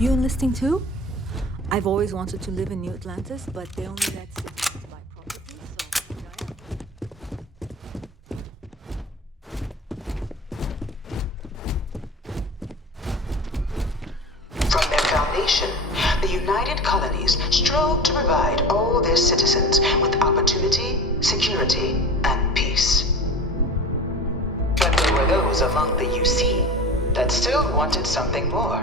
You enlisting too? I've always wanted to live in New Atlantis, but they only let citizens buy property, so here I am. From their foundation, the United Colonies strove to provide all their citizens with opportunity, security, and peace. But there were those among the UC that still wanted something more: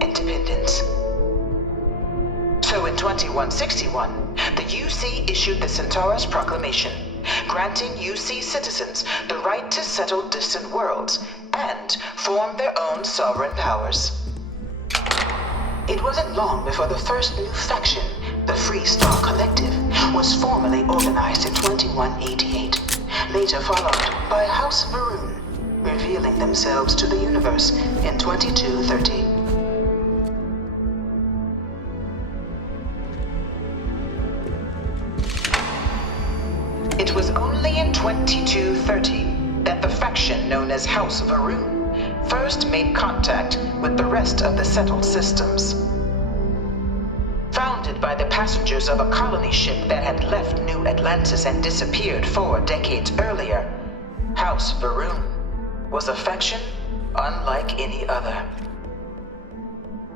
independence. So in 2161, the UC issued the Centaurus Proclamation, granting UC citizens the right to settle distant worlds and form their own sovereign powers. It wasn't long before the first new faction, the Free Star Collective, was formally organized in 2188, later followed by House Varun, revealing themselves to the universe in 2230. It was only in 2230 that the faction known as House Varun first made contact with the rest of the settled systems. Founded by the passengers of a colony ship that had left New Atlantis and disappeared 4 decades earlier, House Varun was a faction unlike any other.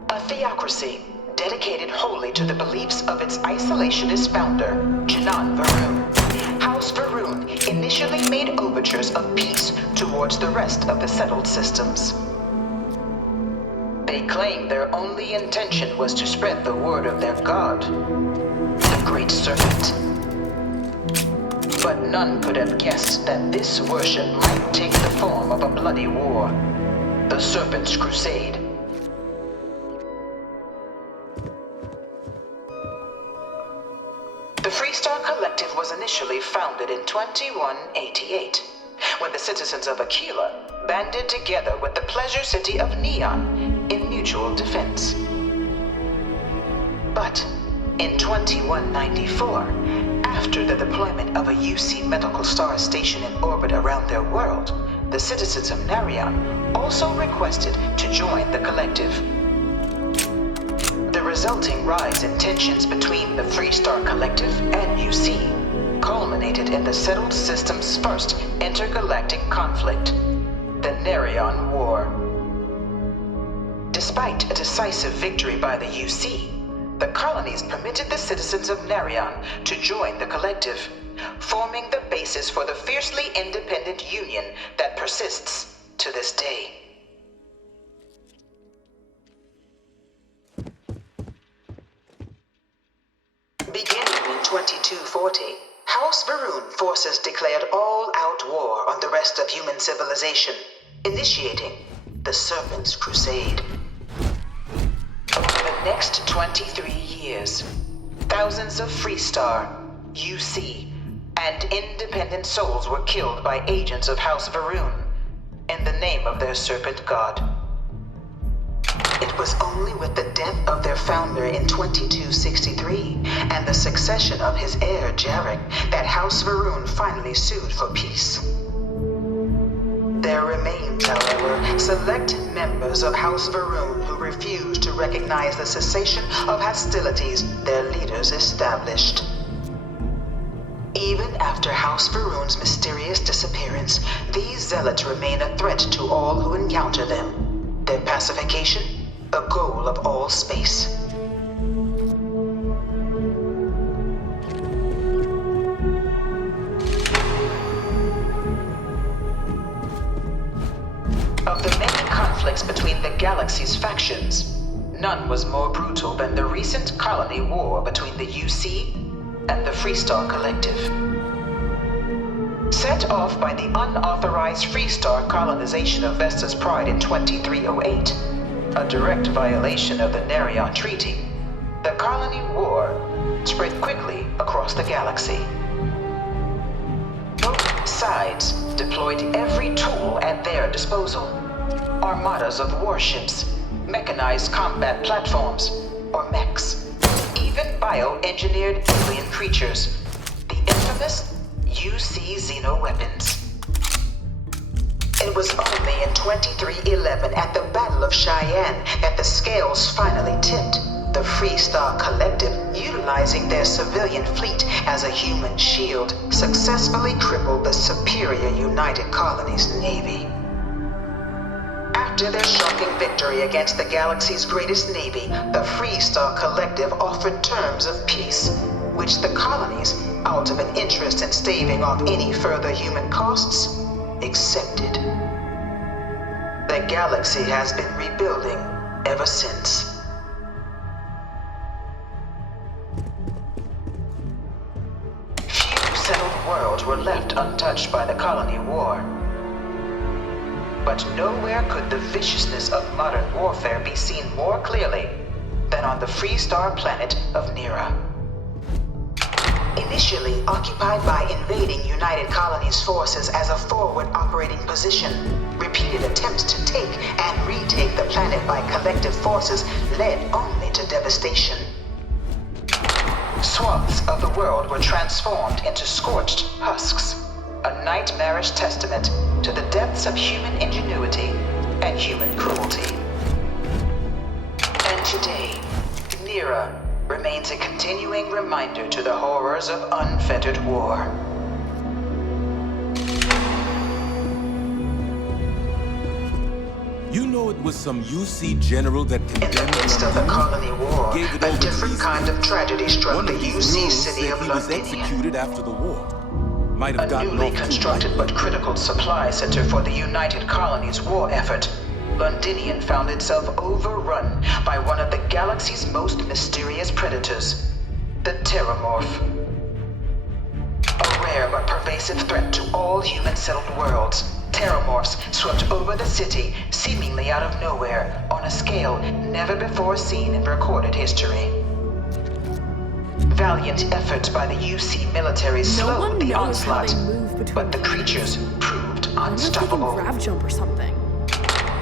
A theocracy dedicated wholly to the beliefs of its isolationist founder, Janan Varun. House Varun initially made overtures of peace towards the rest of the settled systems. They claimed their only intention was to spread the word of their god, the Great Serpent. But none could have guessed that this worship might take the form of a bloody war, the Serpent's Crusade. The Free Star Collective was initially founded in 2188, when the citizens of Aquila banded together with the pleasure city of Neon in mutual defense. But in 2194, after the deployment of a UC medical star station in orbit around their world, the citizens of Narion also requested to join the collective. The resulting rise in tensions between the Free Star Collective and UC culminated in the settled system's first intergalactic conflict, the Narion War. Despite a decisive victory by the UC, the colonies permitted the citizens of Narion to join the collective, forming the basis for the fiercely independent union that persists to this day. Beginning in 2240, House Varun forces declared all-out war on the rest of human civilization, initiating the Serpent's Crusade. Over the next 23 years, thousands of Free Star, UC, and independent souls were killed by agents of House Varun in the name of their serpent god. It was only with the death of their founder in 2263 and the succession of his heir, Jarek, that House Varun finally sued for peace. There remains, however, select members of House Varun who refuse to recognize the cessation of hostilities their leaders established. Even after House Varun's mysterious disappearance, these zealots remain a threat to all who encounter them. Their pacification, a goal of all space. Of the many conflicts between the galaxy's factions, none was more brutal than the recent colony war between the UC and the Free Star Collective. Set off by the unauthorized Free Star colonization of Vesta's Pride in 2308, a direct violation of the Narion Treaty, the colony war spread quickly across the galaxy. Both sides deployed every tool at their disposal: armadas of warships, mechanized combat platforms, or mechs, even bioengineered alien creatures, the infamous UC xeno weapons. It was only in 2311 at the Battle of Cheyenne that the scales finally tipped. The Freestar Collective, utilizing their civilian fleet as a human shield, successfully crippled the superior United Colonies Navy. After their shocking victory against the galaxy's greatest navy, the Freestar Collective offered terms of peace, which the colonies, out of an interest in staving off any further human costs, accepted. The galaxy has been rebuilding ever since. Few settled worlds were left untouched by the colony war. But nowhere could the viciousness of modern warfare be seen more clearly than on the Freestar planet of Nira. Initially occupied by invading United Colonies forces as a forward operating position, repeated attempts to take and retake the planet by collective forces led only to devastation. Swaths of the world were transformed into scorched husks, a nightmarish testament to the depths of human ingenuity and human cruelty. And today, Nira remains a continuing reminder to the horrors of unfettered war. You know it was some UC general that condemned In the midst of the colony war, gave it a over to different these kind of tragedy struck One the of these UC mules city said of he was Londinium. executed after the war. Might have A gotten newly off too constructed light. but critical supply center for the United Colonies' war effort, Londinium found itself overrun by one of the galaxy's most mysterious predators, the Terramorph. A rare but pervasive threat to all human-settled worlds, Terramorphs swept over the city, seemingly out of nowhere, on a scale never before seen in recorded history. Valiant efforts by the UC military slowed the onslaught, but the creatures proved unstoppable. Grav jump or something.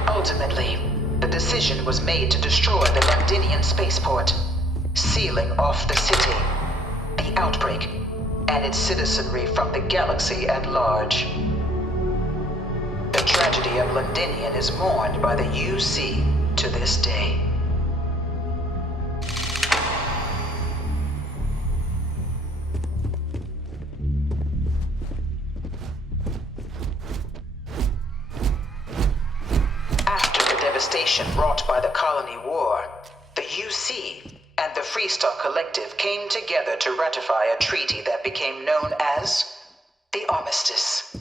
Ultimately, the decision was made to destroy the Londinian spaceport, sealing off the city, the outbreak, and its citizenry from the galaxy at large. The tragedy of Londinian is mourned by the UC to this day. After the devastation wrought by the colony war, the UC and the Freestar Collective came together to ratify a treaty that became known as the Armistice.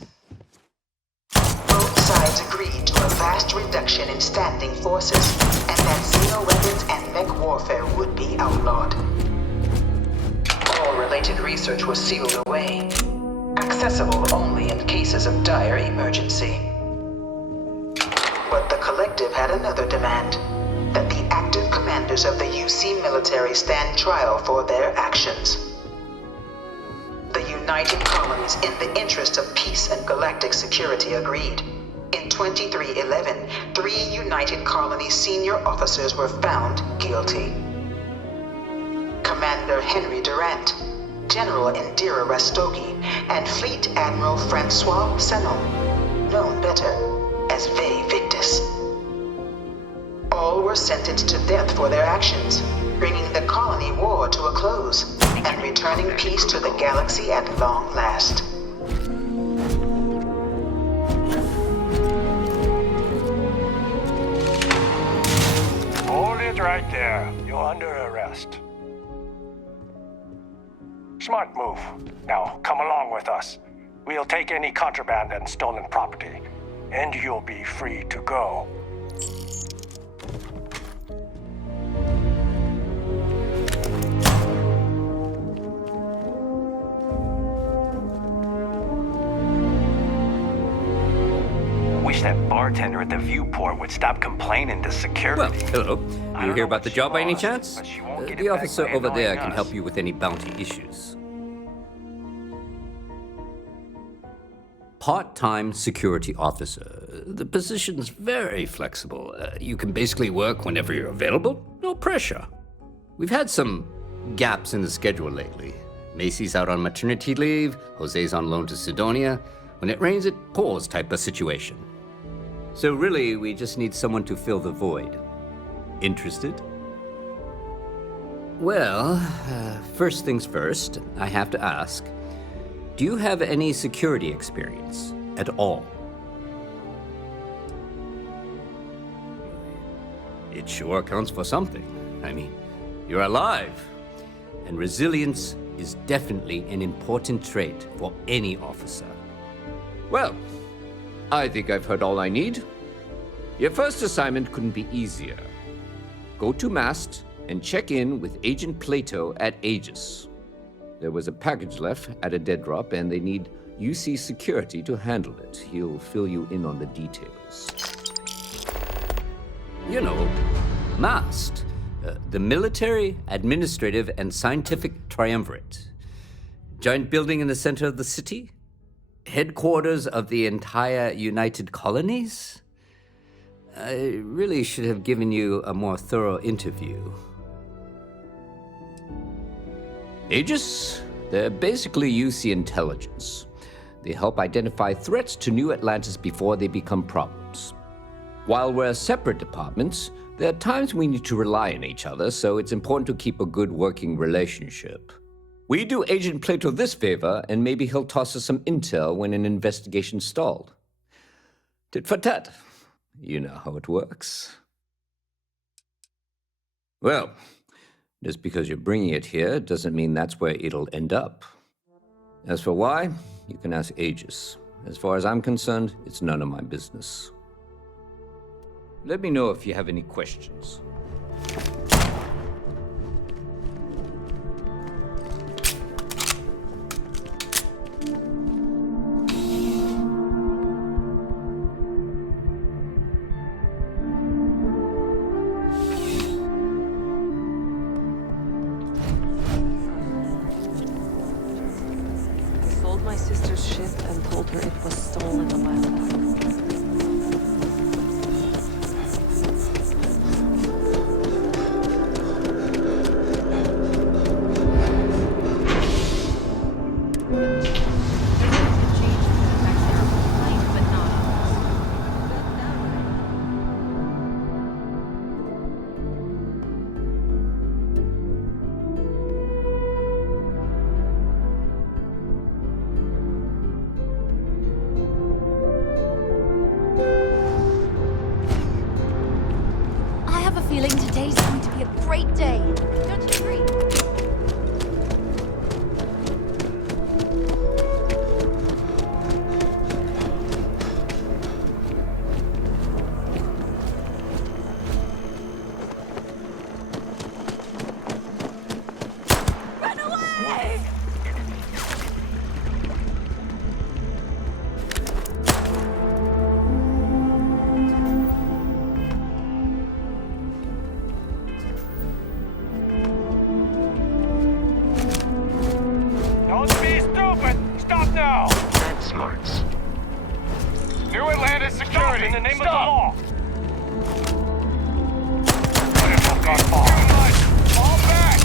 Both sides agreed to a vast reduction in standing forces, and that xenoweapons and mech warfare would be outlawed. All related research was sealed away, accessible only in cases of dire emergency. But the Collective had another demand, that the active commanders of the UC military stand trial for their actions. The United Colonies, in the interest of peace and galactic security, agreed. In 2311, 3 United Colonies senior officers were found guilty. Commander Henry Durant, General Indira Rastogi, and Fleet Admiral Francois Sanon, known better as Ve Victus. All were sentenced to death for their actions, bringing the colony war to a close and returning peace to the galaxy at long last. Hold it right there. You're under arrest. Smart move. Now, come along with us. We'll take any contraband and stolen property, and you'll be free to go. Wish that bartender at the viewport would stop complaining to security. Well, hello. I You don't hear know about what the she job by any lost, chance? but she won't get it The back officer by over there annoying can us. help you with any bounty issues. Part-time security officer. The position's very flexible. You can basically work whenever you're available. No pressure. We've had some gaps in the schedule lately. Macy's out on maternity leave. Jose's on loan to Sidonia. When it rains, it pours type of situation. So really, we just need someone to fill the void. Interested? Well, first things first, I have to ask, do you have any security experience at all? It sure counts for something. I mean, you're alive. And resilience is definitely an important trait for any officer. Well, I think I've heard all I need. Your first assignment couldn't be easier. Go to Mast and check in with Agent Plato at Aegis. There was a package left at a dead drop, and they need UC security to handle it. He'll fill you in on the details. You know, Mast, the military, administrative, and scientific triumvirate. Giant building in the center of the city? Headquarters of the entire United Colonies? I really should have given you a more thorough interview. Aegis? They're basically UC intelligence. They help identify threats to New Atlantis before they become problems. While we're separate departments, there are times we need to rely on each other, so it's important to keep a good working relationship. We do Agent Plato this favor, and maybe he'll toss us some intel when an investigation stalled. Tit for tat. You know how it works. Well, just because you're bringing it here doesn't mean that's where it'll end up. As for why, you can ask Aegis. As far as I'm concerned, it's none of my business. Let me know if you have any questions. I sold my sister's ship and told her it was stolen a while back. I have a feeling today's going to be a great day. Don't you agree? Run away! Don't be stupid! Stop now! That's smarts. New Atlantis security! In the name of the law! Wonderful gunfire. Fall back!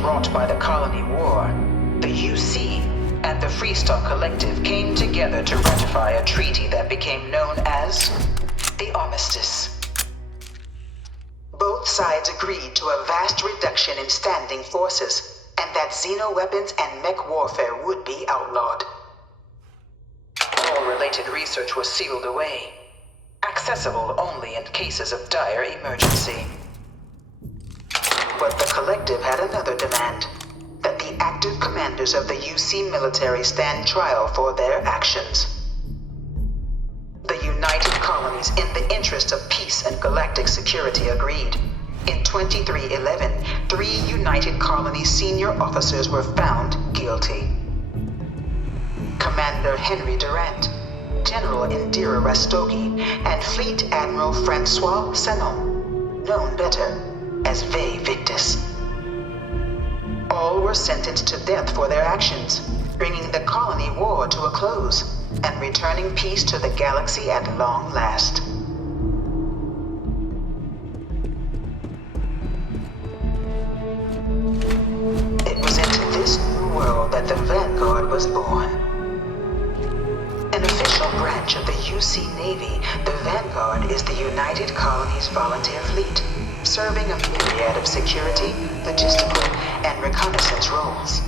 wrought by the Colony War, the UC and the Freestar Collective came together to ratify a treaty that became known as the Armistice. Both sides agreed to a vast reduction in standing forces, and that xeno-weapons and mech warfare would be outlawed. All related research was sealed away, accessible only in cases of dire emergency. But the Collective had another demand, that the active commanders of the UC military stand trial for their actions. The United Colonies, in the interest of peace and galactic security, agreed. In 2311, 3 United Colonies senior officers were found guilty. Commander Henry Durant, General Indira Rastogi, and Fleet Admiral Francois Sanon, known better as Ve Victus. All were sentenced to death for their actions, bringing the colony war to a close and returning peace to the galaxy at long last. It was into this new world that the Vanguard was born. An official branch of the UC Navy, the Vanguard is the United Colonies Volunteer Fleet, serving a myriad of security, logistical, and reconnaissance roles.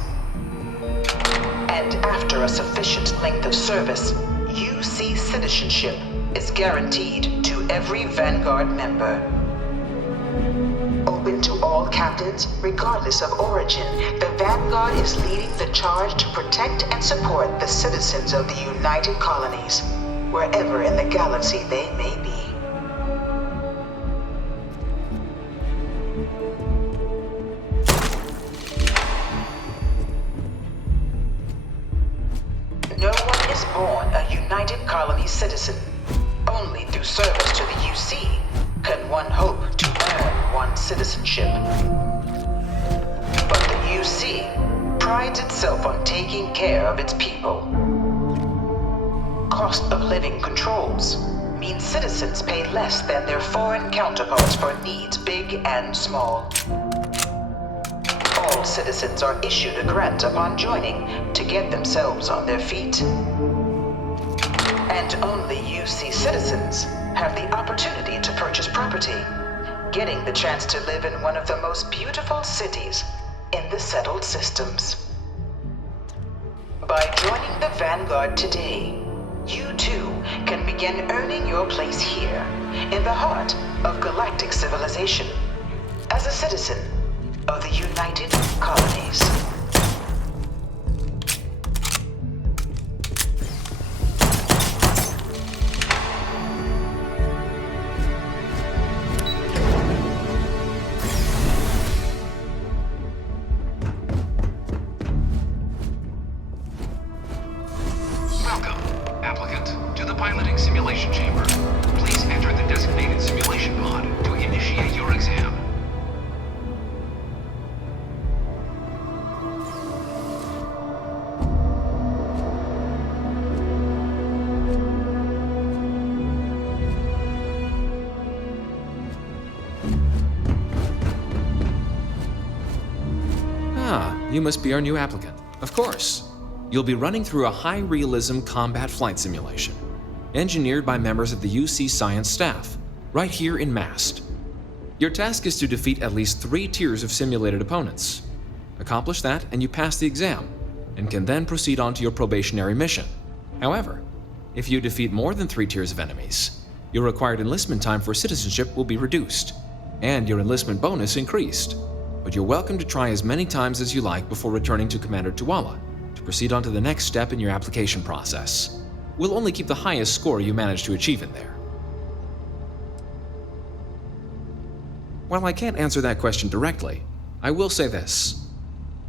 And after a sufficient length of service, UC citizenship is guaranteed to every Vanguard member. Open to all captains, regardless of origin, the Vanguard is leading the charge to protect and support the citizens of the United Colonies, wherever in the galaxy they may be. No one is born a United Colonies citizen. Only through service to the UC can one hope to earn one's citizenship. But the UC prides itself on taking care of its people. Cost of living controls mean citizens pay less than their foreign counterparts for needs big and small. All citizens are issued a grant upon joining to get themselves on their feet. And only UC citizens have the opportunity to purchase property, getting the chance to live in one of the most beautiful cities in the settled systems. By joining the Vanguard today, you too can begin earning your place here, in the heart of galactic civilization, as a citizen of the United Colonies. Welcome, applicant, to the piloting simulation chamber. Please enter the designated simulation pod to initiate your exam. You must be our new applicant. Of course. You'll be running through a high-realism combat flight simulation, engineered by members of the UC science staff, right here in MAST. Your task is to defeat at least 3 tiers of simulated opponents. Accomplish that, and you pass the exam, and can then proceed on to your probationary mission. However, if you defeat more than 3 tiers of enemies, your required enlistment time for citizenship will be reduced, and your enlistment bonus increased. But you're welcome to try as many times as you like before returning to Commander Tuala to proceed on to the next step in your application process. We'll only keep the highest score you manage to achieve in there. While I can't answer that question directly, I will say this.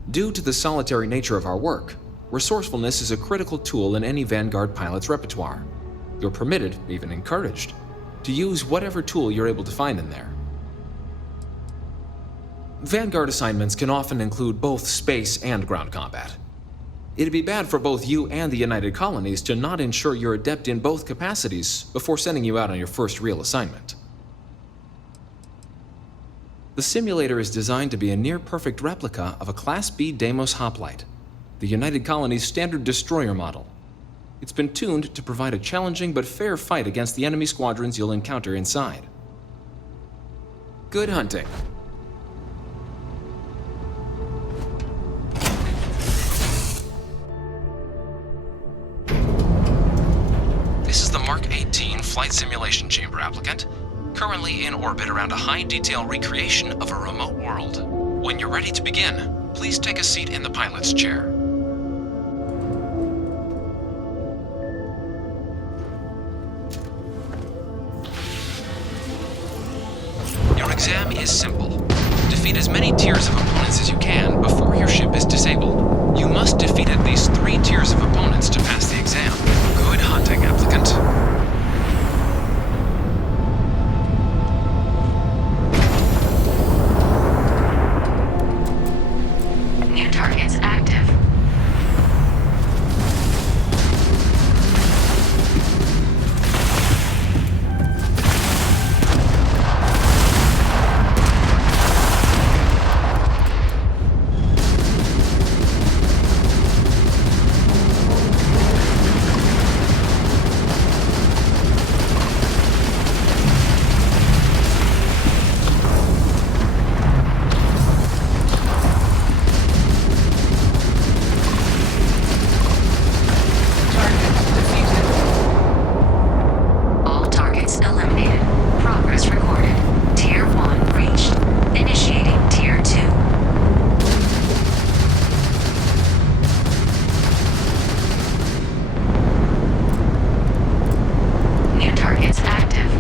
Due to the solitary nature of our work, resourcefulness is a critical tool in any Vanguard pilot's repertoire. You're permitted, even encouraged, to use whatever tool you're able to find in there. Vanguard assignments can often include both space and ground combat. It'd be bad for both you and the United Colonies to not ensure you're adept in both capacities before sending you out on your first real assignment. The simulator is designed to be a near-perfect replica of a Class B Deimos hoplite, the United Colony's standard destroyer model. It's been tuned to provide a challenging but fair fight against the enemy squadrons you'll encounter inside. Good hunting. This is the Mark 18 Flight Simulation Chamber applicant, currently in orbit around a high-detail recreation of a remote world. When you're ready to begin, please take a seat in the pilot's chair. Your exam is simple. Defeat as many tiers of opponents as you can before your ship is disabled. You must defeat at least 3 tiers of opponents to pass the exam. Good hunting, applicant. New targets active. All targets eliminated. Progress recorded. Tier 1 reached. Initiating Tier 2. New targets active.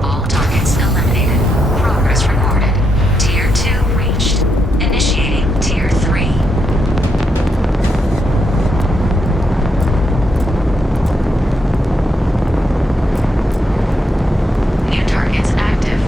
All targets eliminated. Progress recorded. Tier 2 reached. Initiating Tier 3. New targets active.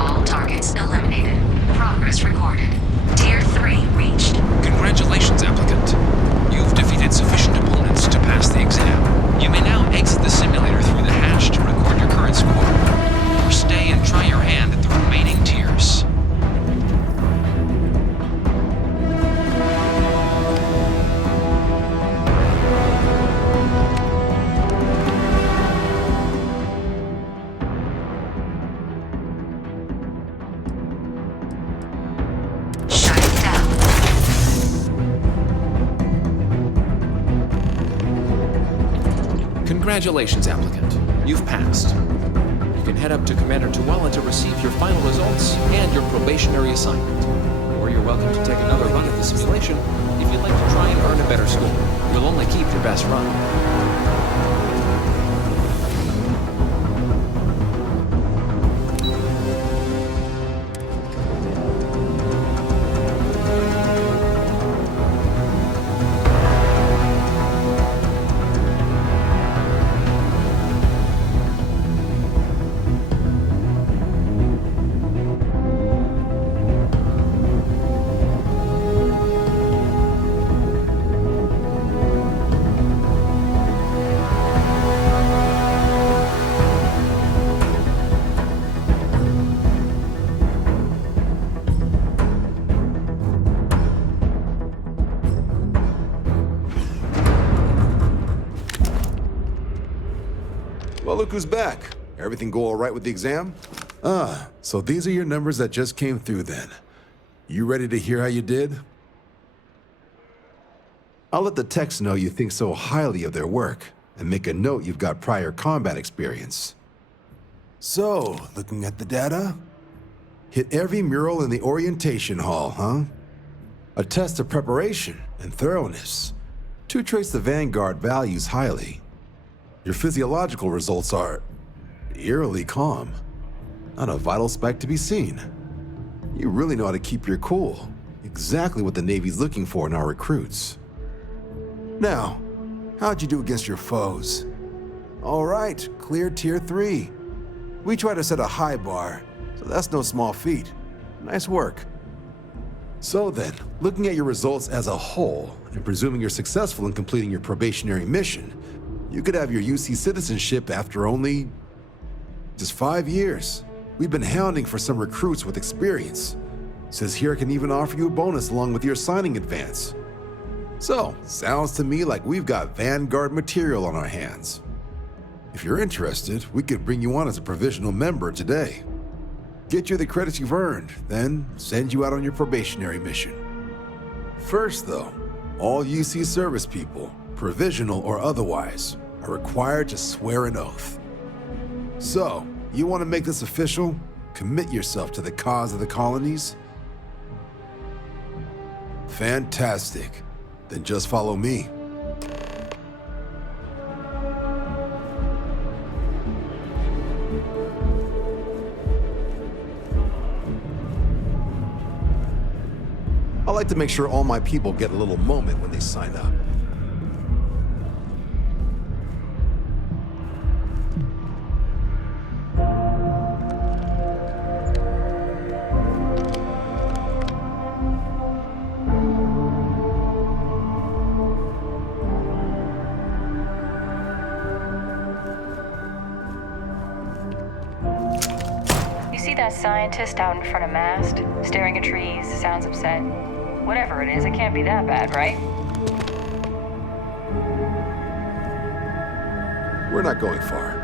All targets eliminated. Progress recorded. Tier 3 reached. Congratulations. Congratulations, applicant. You've passed. You can head up to Commander Tuwala to receive your final results and your probationary assignment. Or you're welcome to take another run at the simulation if you'd like to try and earn a better score. You'll only keep your best run. Well, look who's back. Everything go all right with the exam? So these are your numbers that just came through then. You ready to hear how you did? I'll let the techs know you think so highly of their work, and make a note you've got prior combat experience. So, looking at the data? Hit every mural in the orientation hall, huh? A test of preparation and thoroughness. Two traits the Vanguard values highly. Your physiological results are eerily calm. Not a vital spike to be seen. You really know how to keep your cool. Exactly what the Navy's looking for in our recruits. Now, how'd you do against your foes? All right, clear Tier 3. We try to set a high bar, so that's no small feat. Nice work. So then, looking at your results as a whole, and presuming you're successful in completing your probationary mission, you could have your UC citizenship after only just 5 years. We've been hounding for some recruits with experience. Says here I can even offer you a bonus along with your signing advance. So, sounds to me like we've got Vanguard material on our hands. If you're interested, we could bring you on as a provisional member today. Get you the credits you've earned, then send you out on your probationary mission. First though, all UC service people, provisional or otherwise, are required to swear an oath. So, you want to make this official? Commit yourself to the cause of the colonies? Fantastic. Then just follow me. I like to make sure all my people get a little moment when they sign up. That scientist out in front of mast, staring at trees, sounds upset. Whatever it is, it can't be that bad, right? We're not going far.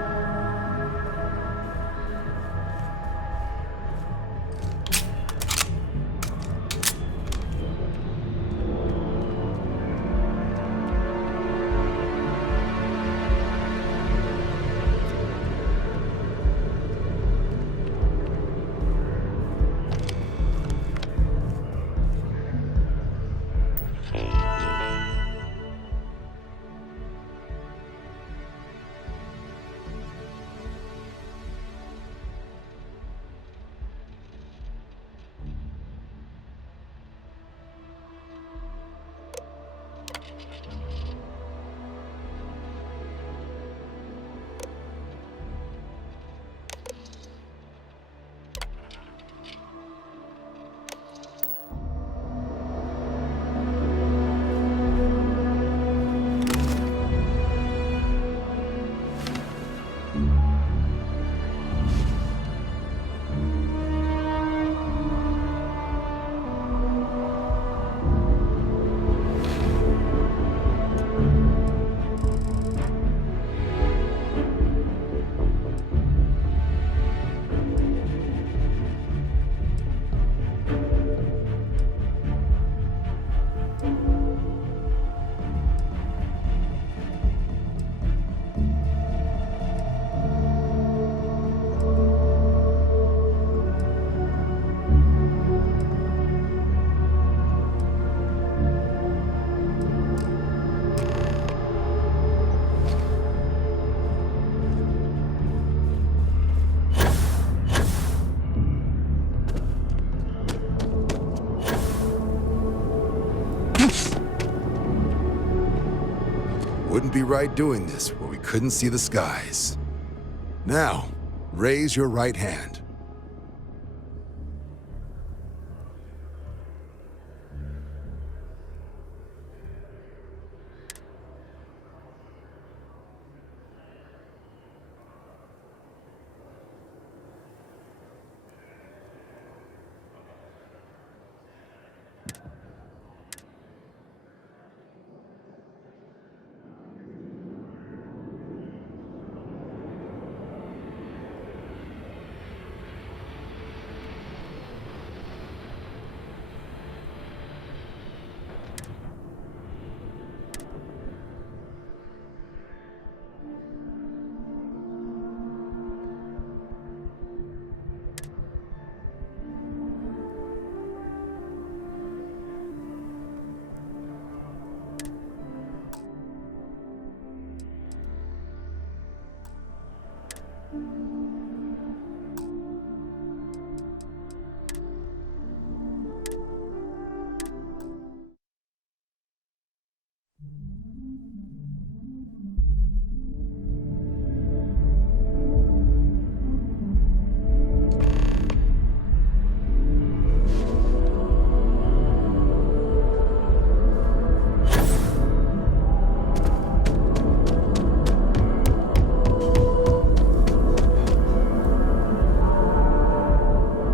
Wouldn't be right doing this where we couldn't see the skies. Now, raise your right hand.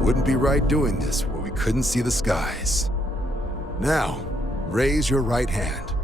Wouldn't be right doing this where we couldn't see the skies. Now, raise your right hand.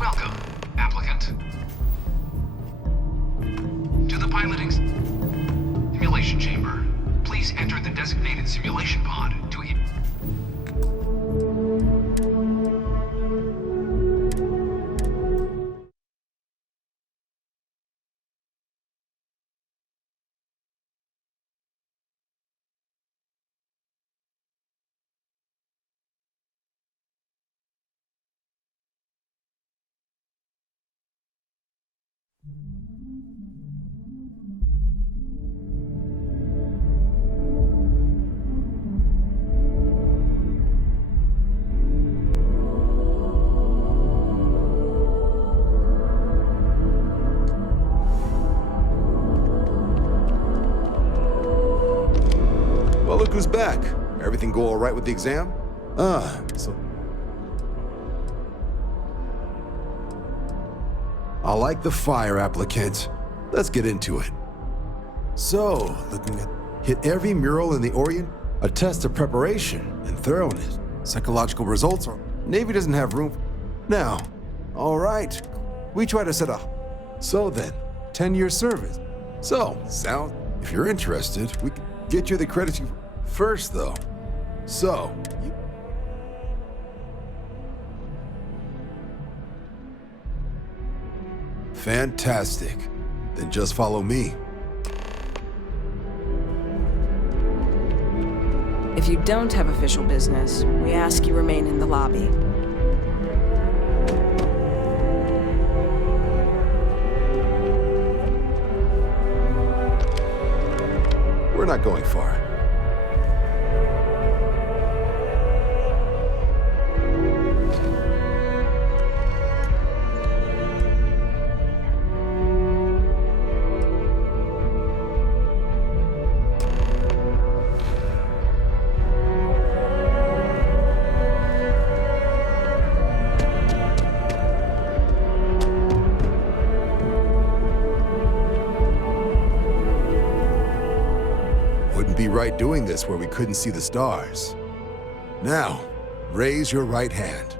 Welcome, applicant. To the piloting simulation chamber. Please enter the designated simulation pod to Well, look who's back. Everything go all right with the exam? So... I like the fire, applicant. Let's get into it. So, looking at... Hit every mural in the Orient? A test of preparation and thoroughness. Psychological results are... Navy doesn't have room... Now, all right. We try to set a... So then, 10-year service. So, sound... If you're interested, we can get you the credits you... First, though. So, you... Fantastic. Then just follow me. If you don't have official business, we ask you remain in the lobby. not going far. Wouldn't be right doing this where we couldn't see the stars. Now, raise your right hand.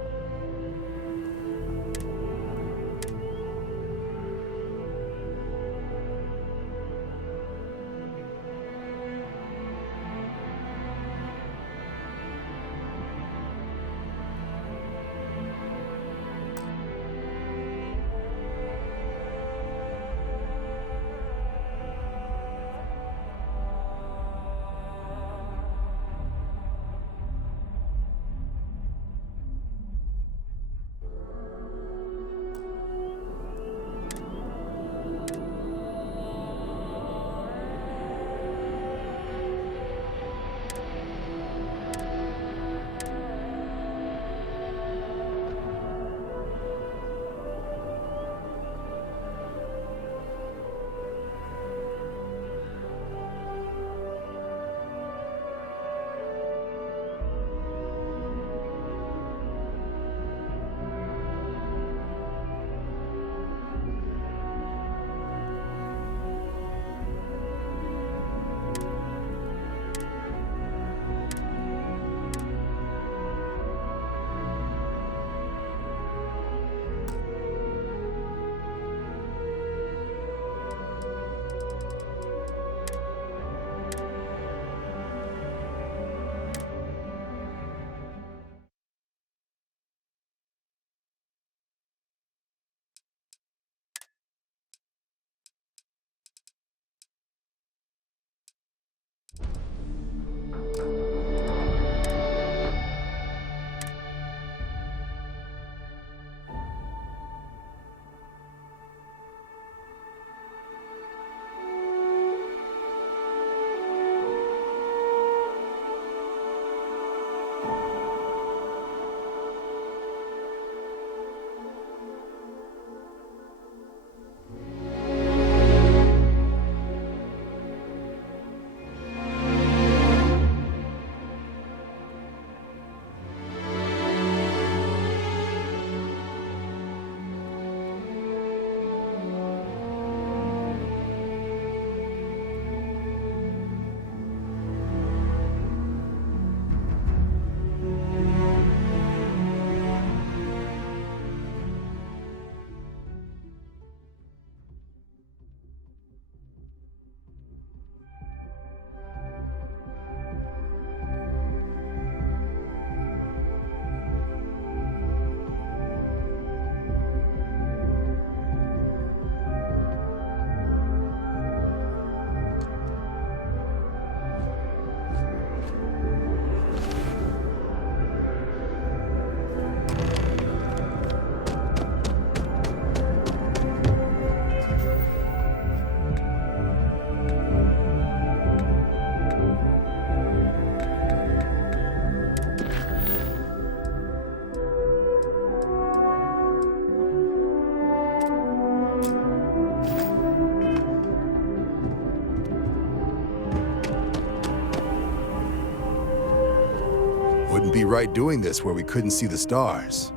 Wouldn't be right doing this where we couldn't see the stars.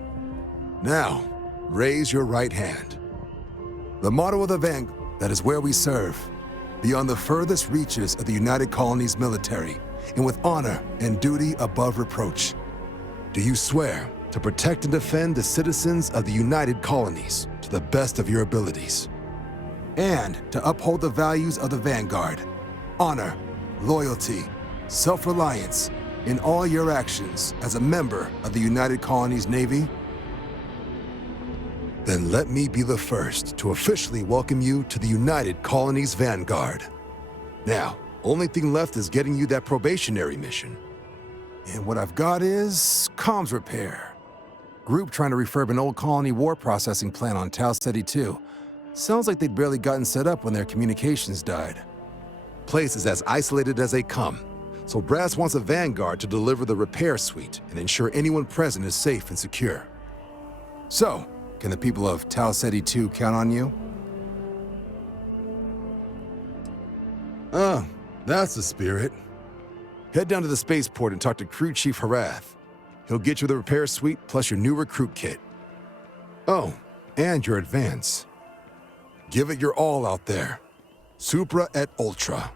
Now, raise your right hand. The motto of the Vanguard, that is where we serve, beyond the furthest reaches of the United Colonies military, and with honor and duty above reproach. Do you swear to protect and defend the citizens of the United Colonies to the best of your abilities, and to uphold the values of the Vanguard, honor, loyalty, self-reliance, in all your actions as a member of the United Colonies Navy? Then let me be the first to officially welcome you to the United Colonies Vanguard. Now, only thing left is getting you that probationary mission. And what I've got is comms repair. Group trying to refurb an old colony war processing plant on Tau Ceti 2. Sounds like they'd barely gotten set up when their communications died. place is as isolated as they come, so Brass wants a vanguard to deliver the repair suite and ensure anyone present is safe and secure. So, can the people of Tau Ceti 2 count on you? Oh, that's the spirit. Head down to the spaceport and talk to Crew Chief Harath. He'll get you the repair suite plus your new recruit kit. Oh, and your advance. Give it your all out there. Supra et Ultra.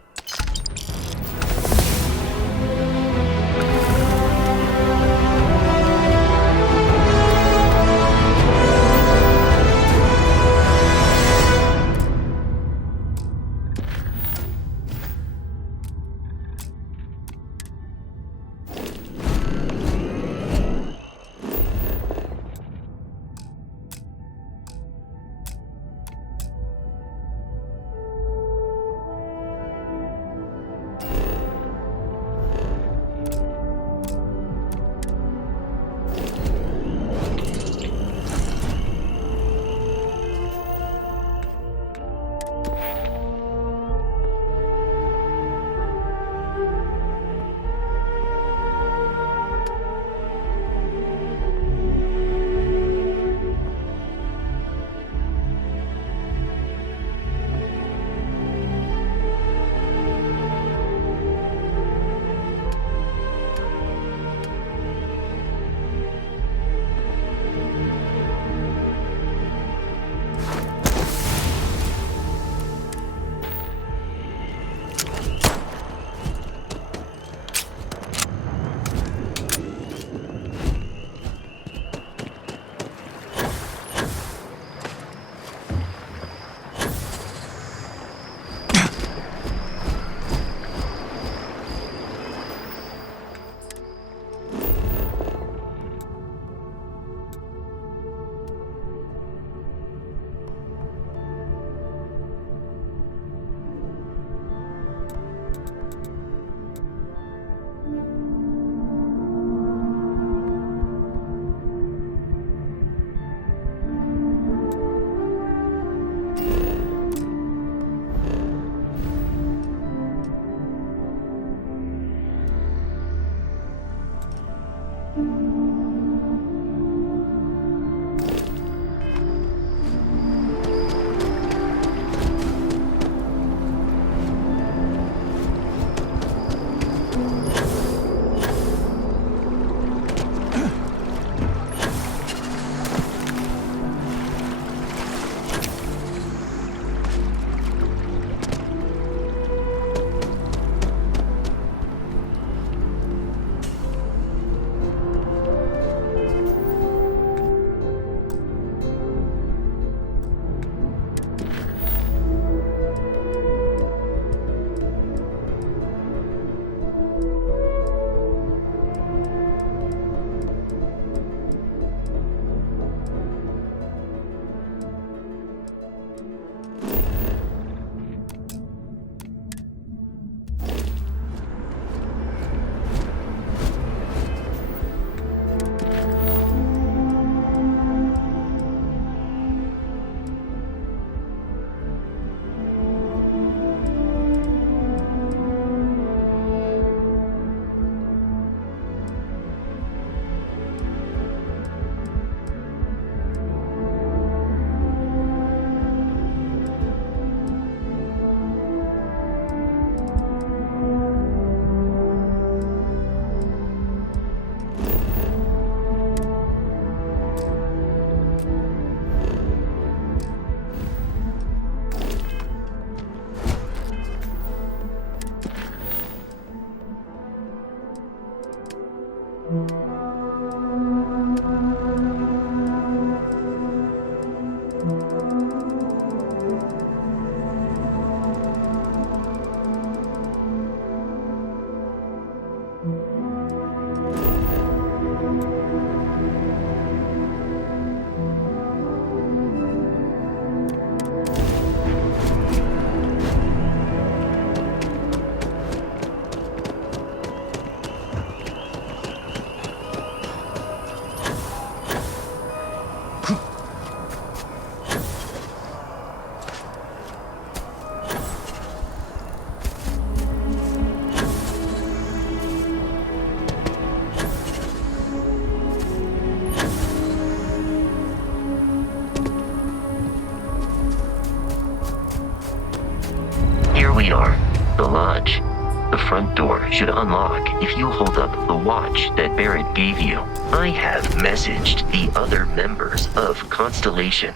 the lodge. The front door should unlock if you hold up the watch that Barrett gave you. I have messaged the other members of Constellation.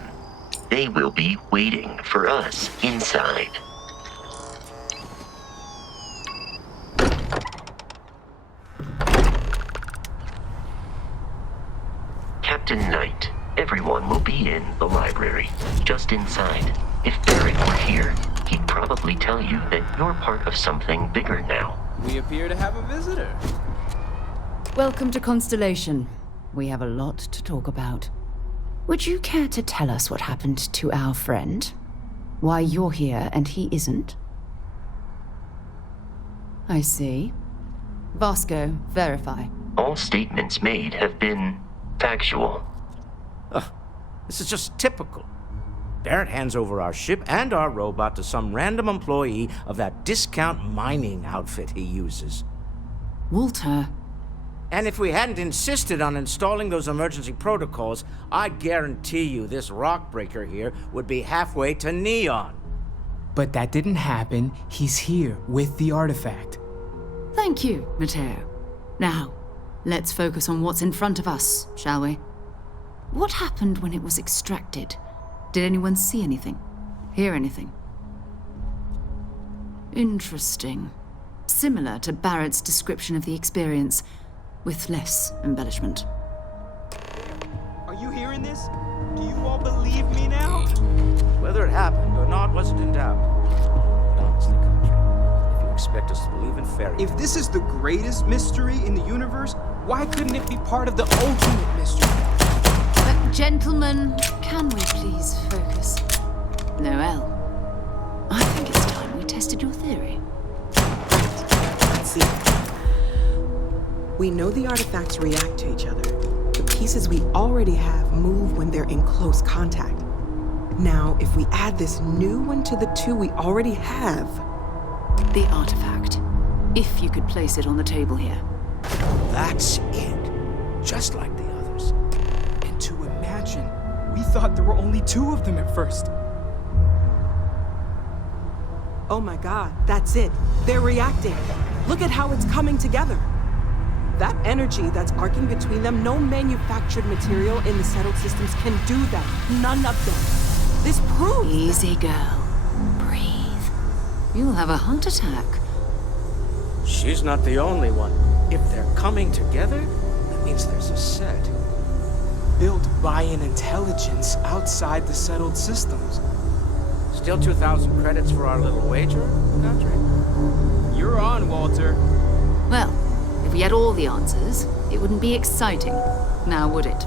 They will be waiting for us inside. Captain Knight, everyone will be in the library, just inside. If Barrett were here, he'd probably tell you that you're part of something bigger now. We appear to have a visitor. Welcome to Constellation. We have a lot to talk about. Would you care to tell us what happened to our friend? Why you're here and he isn't? I see. Vasco, verify. All statements made have been factual. This is just typical. Barrett hands over our ship and our robot to some random employee of that discount mining outfit he uses. Walter. And if we hadn't insisted on installing those emergency protocols, I guarantee you this rock breaker here would be halfway to Neon. But that didn't happen. He's here with the artifact. Thank you, Matteo. Now, let's focus on what's in front of us, shall we? What happened when it was extracted? Did anyone see anything? Hear anything? Interesting. Similar to Barrett's description of the experience, with less embellishment. Are you hearing this? Do you all believe me now? Whether it happened or not wasn't in doubt. Honestly, Country, if you expect us to believe in fairy tales... If this is the greatest mystery in the universe, why couldn't it be part of the ultimate mystery? But gentlemen, can we please focus? Noel, I think it's time we tested your theory. Let's see. We know the artifacts react to each other. The pieces we already have move when they're in close contact. Now, if we add this new one to the two we already have... The artifact. If you could place it on the table here. That's it. Just like the others. And to imagine, we thought there were only 2 of them at first. Oh my god, that's it. They're reacting. Look at how it's coming together. That energy that's arcing between them, no manufactured material in the settled systems can do that. None of them. This proves... Easy, girl. Breathe. You'll have a heart attack. She's not the only one. If they're coming together, that means there's a set. Built by an intelligence outside the settled systems. Still 2,000 credits for our little wager, Country? You're on, Walter. Well, if we had all the answers, it wouldn't be exciting, now would it?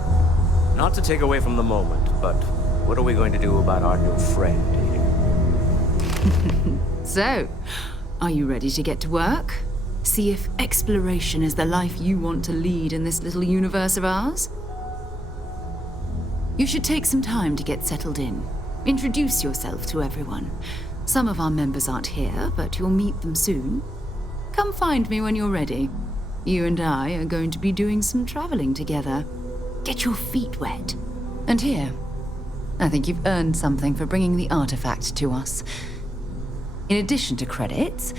Not to take away from the moment, but what are we going to do about our new friend here? So, are you ready to get to work? See if exploration is the life you want to lead in this little universe of ours? You should take some time to get settled in. Introduce yourself to everyone. Some of our members aren't here, but you'll meet them soon. Come find me when you're ready. You and I are going to be doing some traveling together. Get your feet wet. And here, I think you've earned something for bringing the artifact to us. In addition to credits,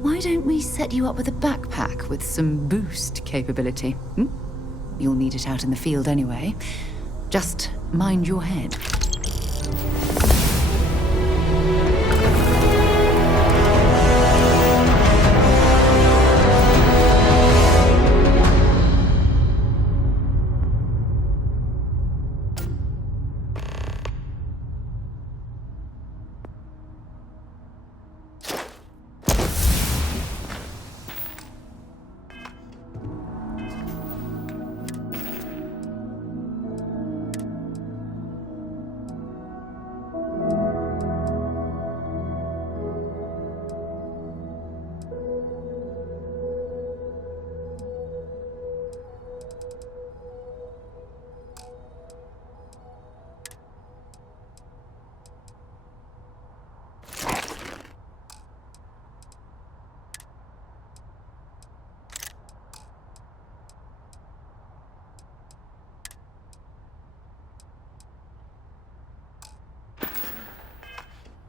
why don't we set you up with a backpack with some boost capability? You'll need it out in the field anyway. Just mind your head.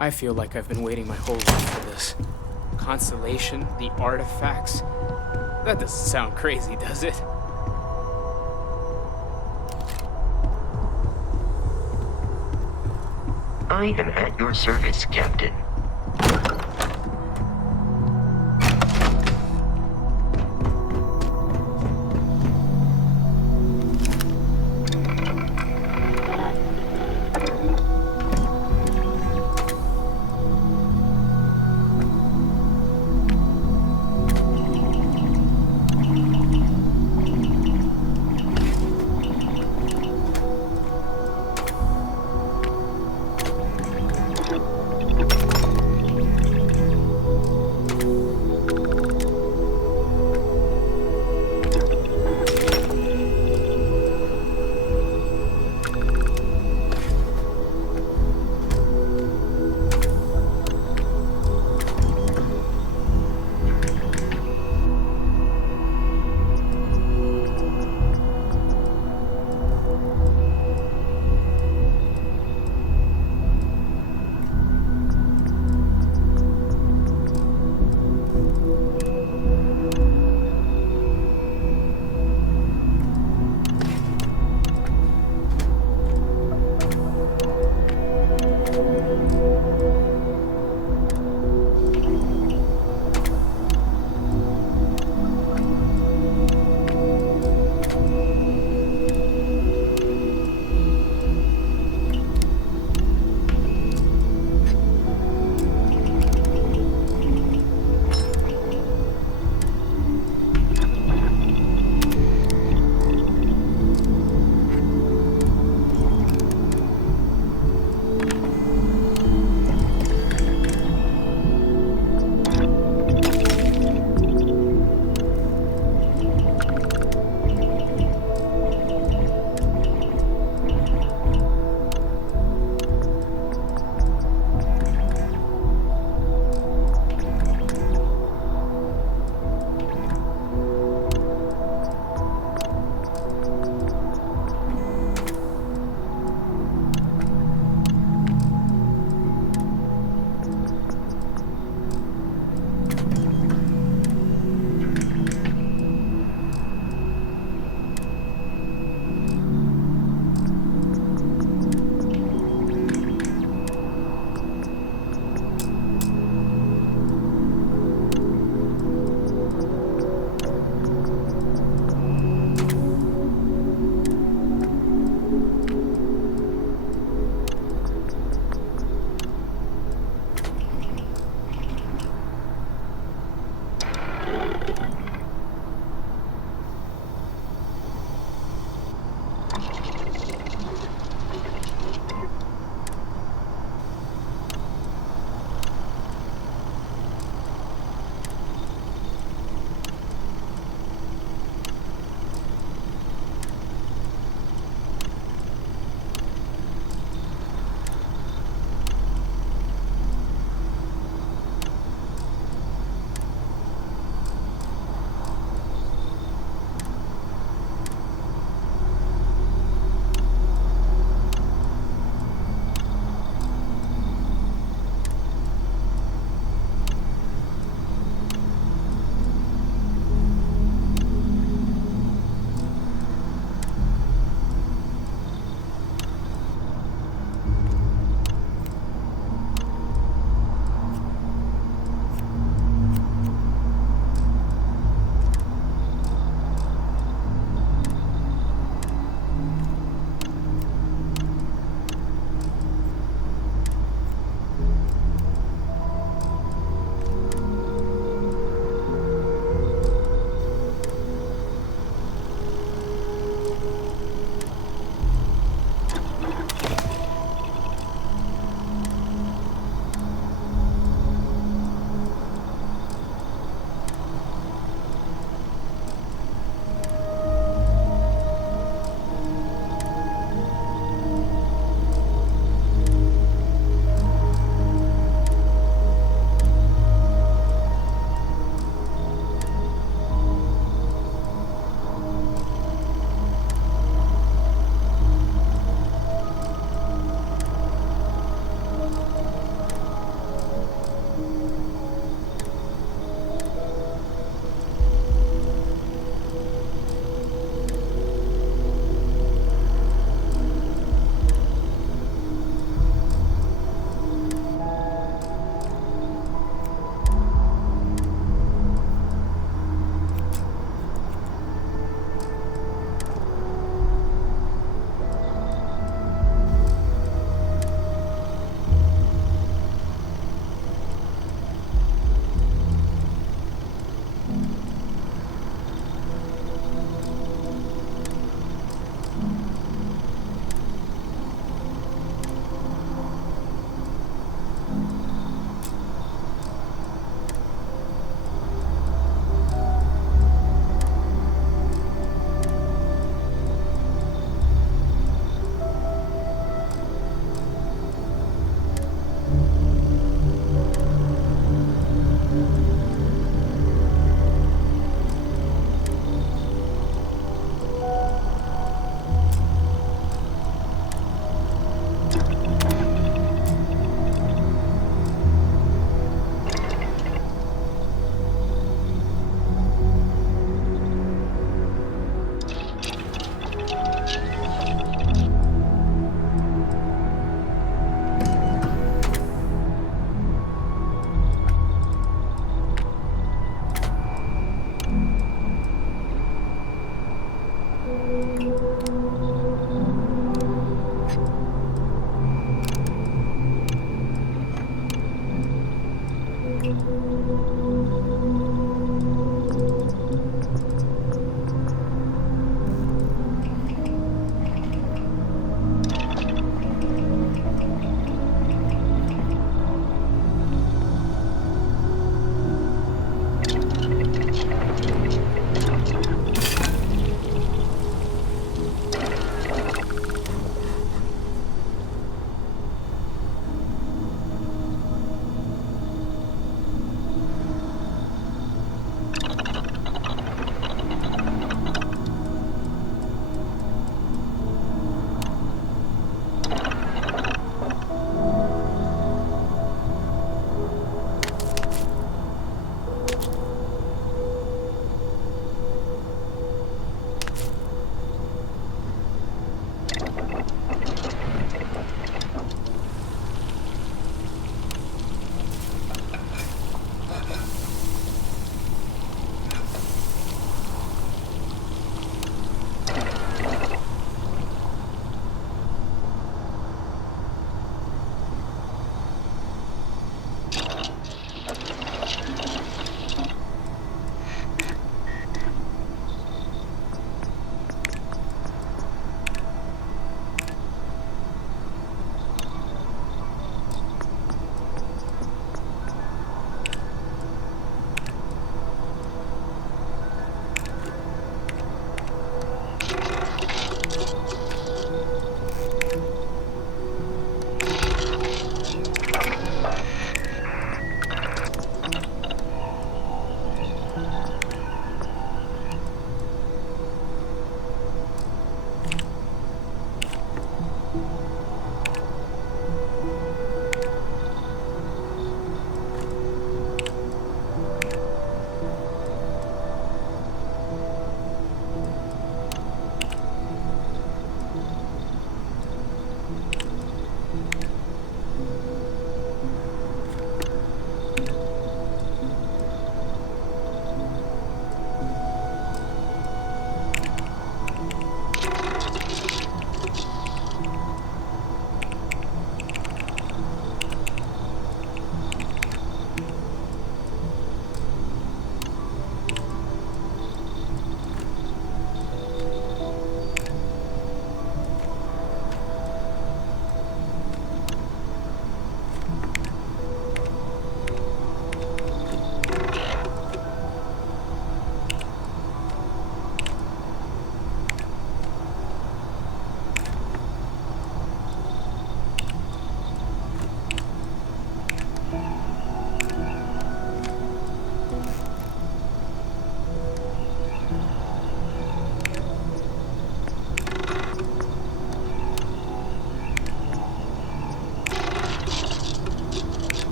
I feel like I've been waiting my whole life for this. Constellation, the artifacts. That doesn't sound crazy, does it? I am at your service, Captain.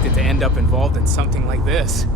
expected to end up involved in something like this.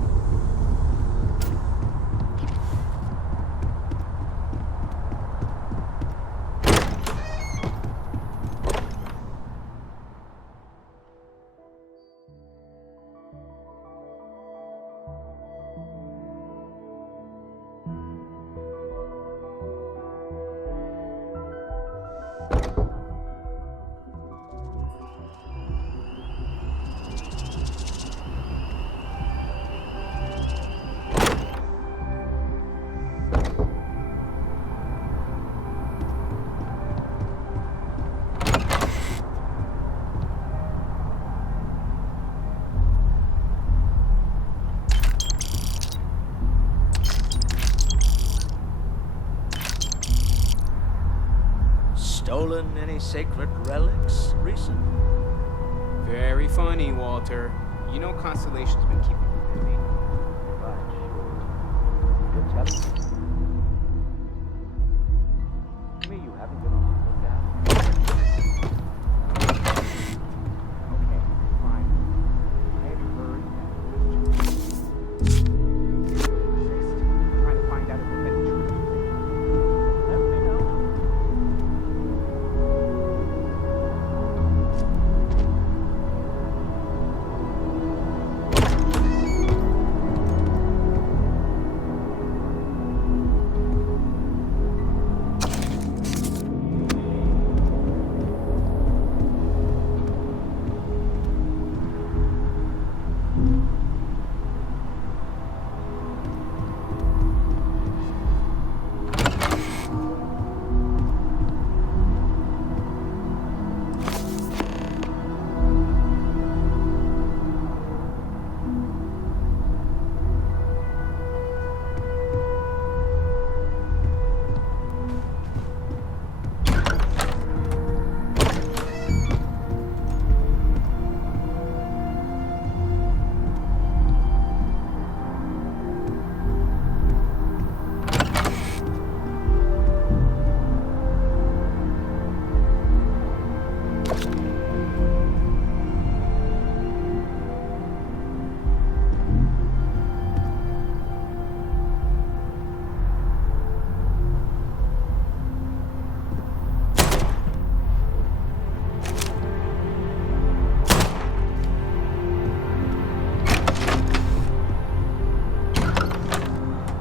Stolen any sacred relics recently? Very funny, Walter. You know Constellation's been keeping you busy. Good telling. Me, you haven't been on the lookout. Okay, fine. I have heard that exist. Trying to find out if there's any truth to it. Let me know.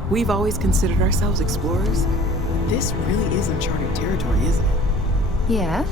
We've always considered ourselves explorers, but this really is uncharted territory, isn't it? Yeah?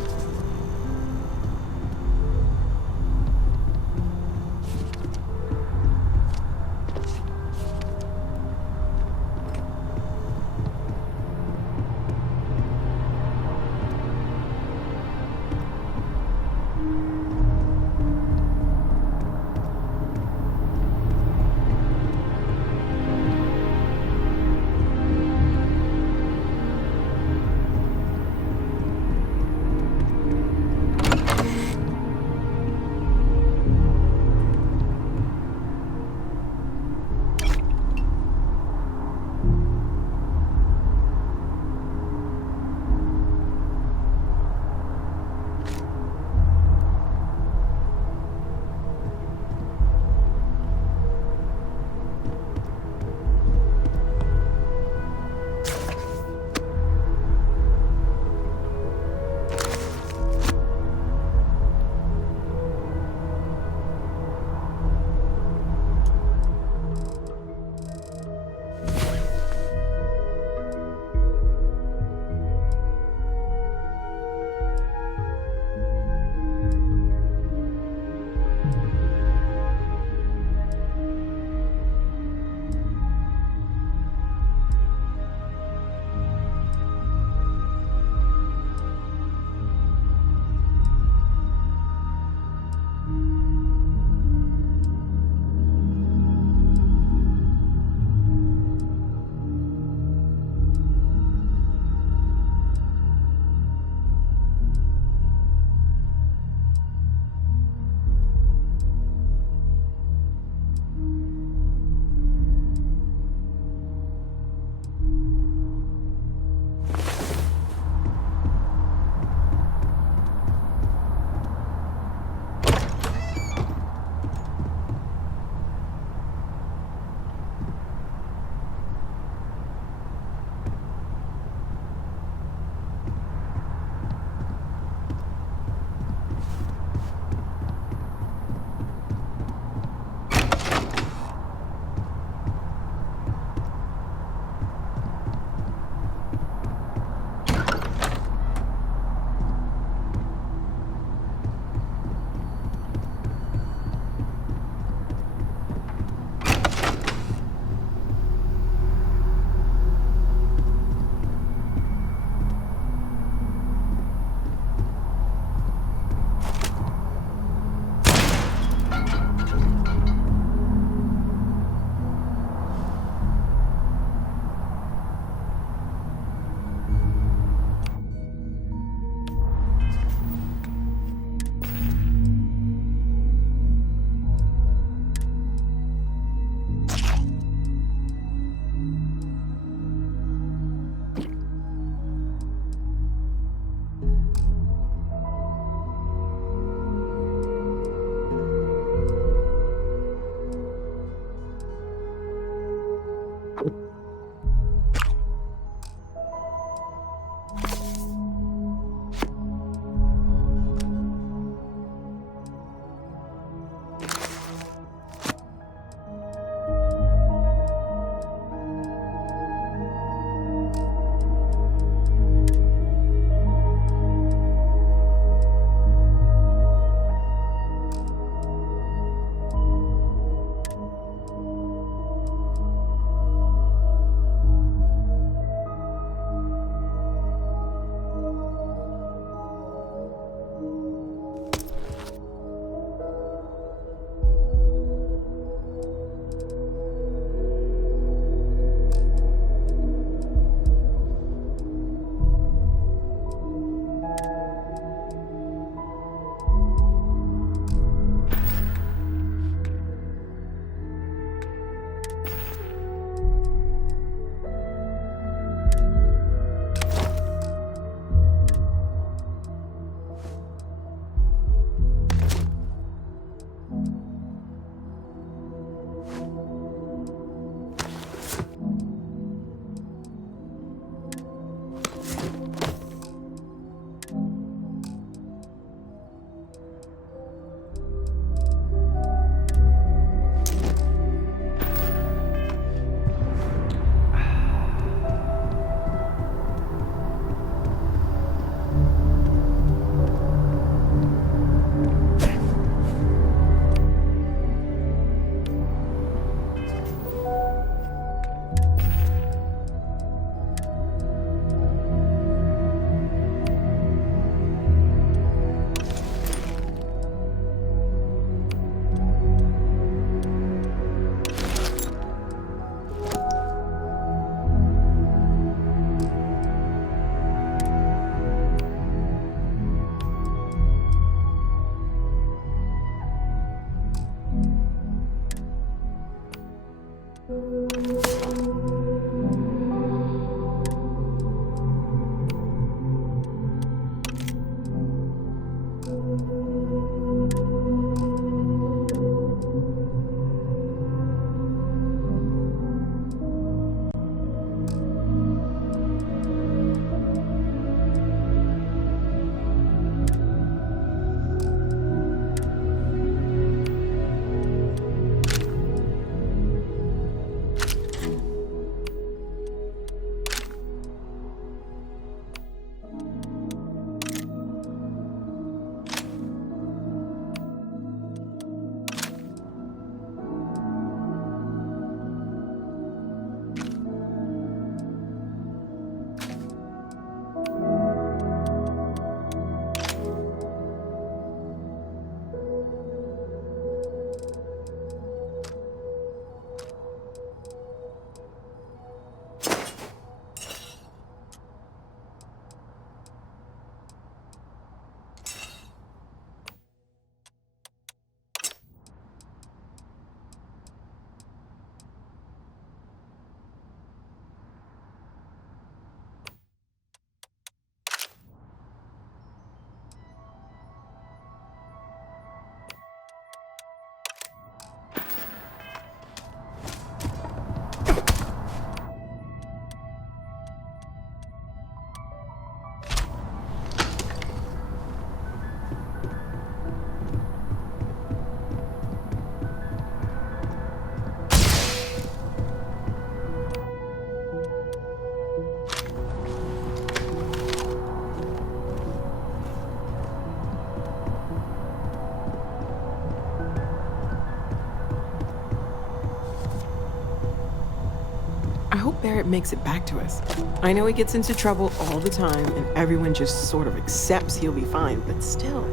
I hope Barrett makes it back to us. I know he gets into trouble all the time, and everyone just sort of accepts he'll be fine, but still.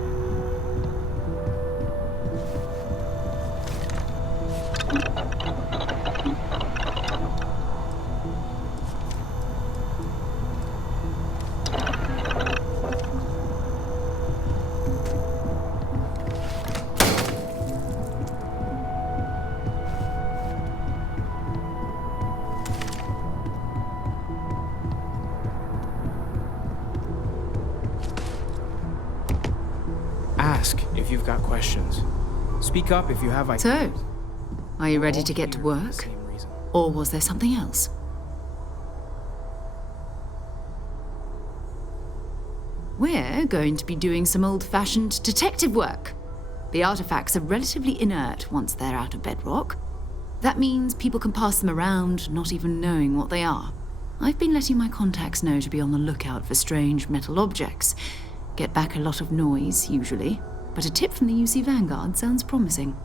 Ask if you've got questions. Speak up if you have ideas. So, are you ready to get to work? Or was there something else? We're going to be doing some old-fashioned detective work. The artifacts are relatively inert once they're out of bedrock. That means people can pass them around, not even knowing what they are. I've been letting my contacts know to be on the lookout for strange metal objects. Get back a lot of noise, usually, but a tip from the UC Vanguard sounds promising.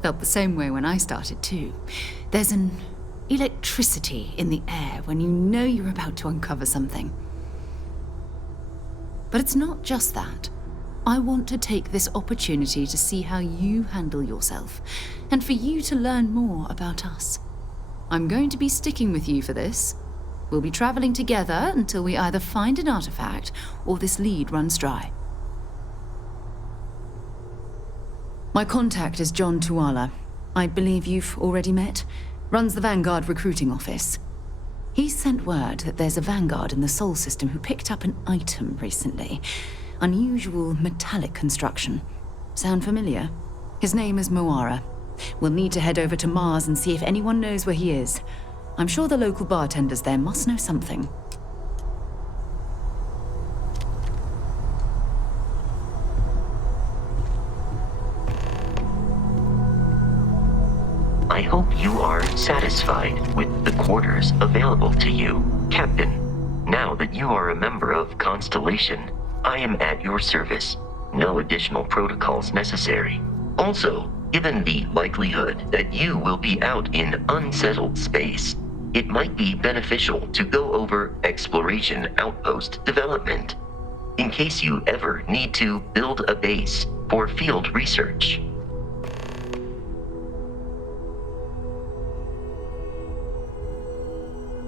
Felt the same way when I started, too. There's an electricity in the air when you know you're about to uncover something. But it's not just that. I want to take this opportunity to see how you handle yourself, and for you to learn more about us. I'm going to be sticking with you for this. We'll be traveling together until we either find an artifact or this lead runs dry. My contact is John Tuala. I believe you've already met. Runs the Vanguard recruiting office. He's sent word that there's a Vanguard in the Sol system who picked up an item recently. Unusual metallic construction. Sound familiar? His name is Moara. We'll need to head over to Mars and see if anyone knows where he is. I'm sure the local bartenders there must know something. I hope you are satisfied with the quarters available to you, Captain. Now that you are a member of Constellation, I am at your service. No additional protocols necessary. Also, given the likelihood that you will be out in unsettled space, it might be beneficial to go over exploration outpost development, in case you ever need to build a base for field research.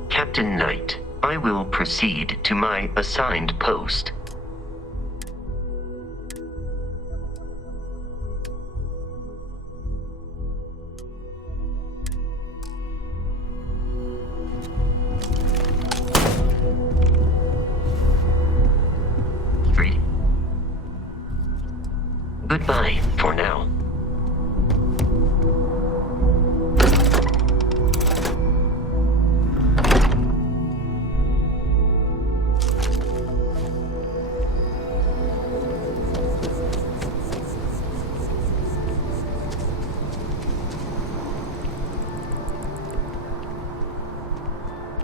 Captain Knight, I will proceed to my assigned post. Goodbye for now.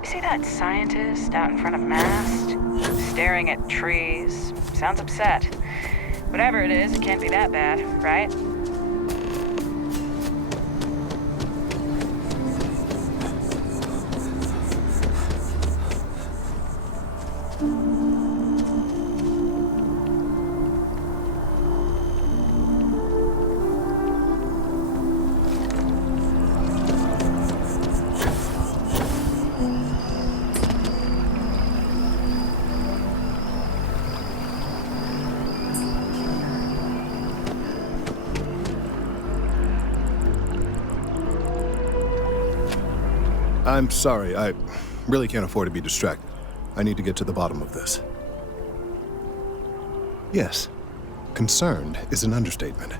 See that scientist out in front of mast? Staring at trees. Sounds upset. Whatever it is, it can't be that bad, right? I'm sorry, I really can't afford to be distracted. I need to get to the bottom of this. Yes, concerned is an understatement.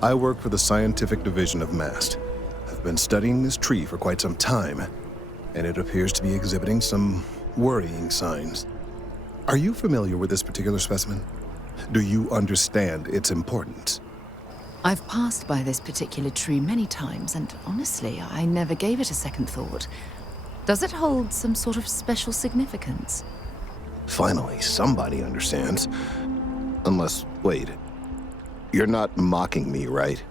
I work for the scientific division of MAST. I've been studying this tree for quite some time, and it appears to be exhibiting some worrying signs. Are you familiar with this particular specimen? Do you understand its importance? I've passed by this particular tree many times, and honestly, I never gave it a second thought. Does it hold some sort of special significance? Finally, somebody understands. Unless, wait, you're not mocking me, right?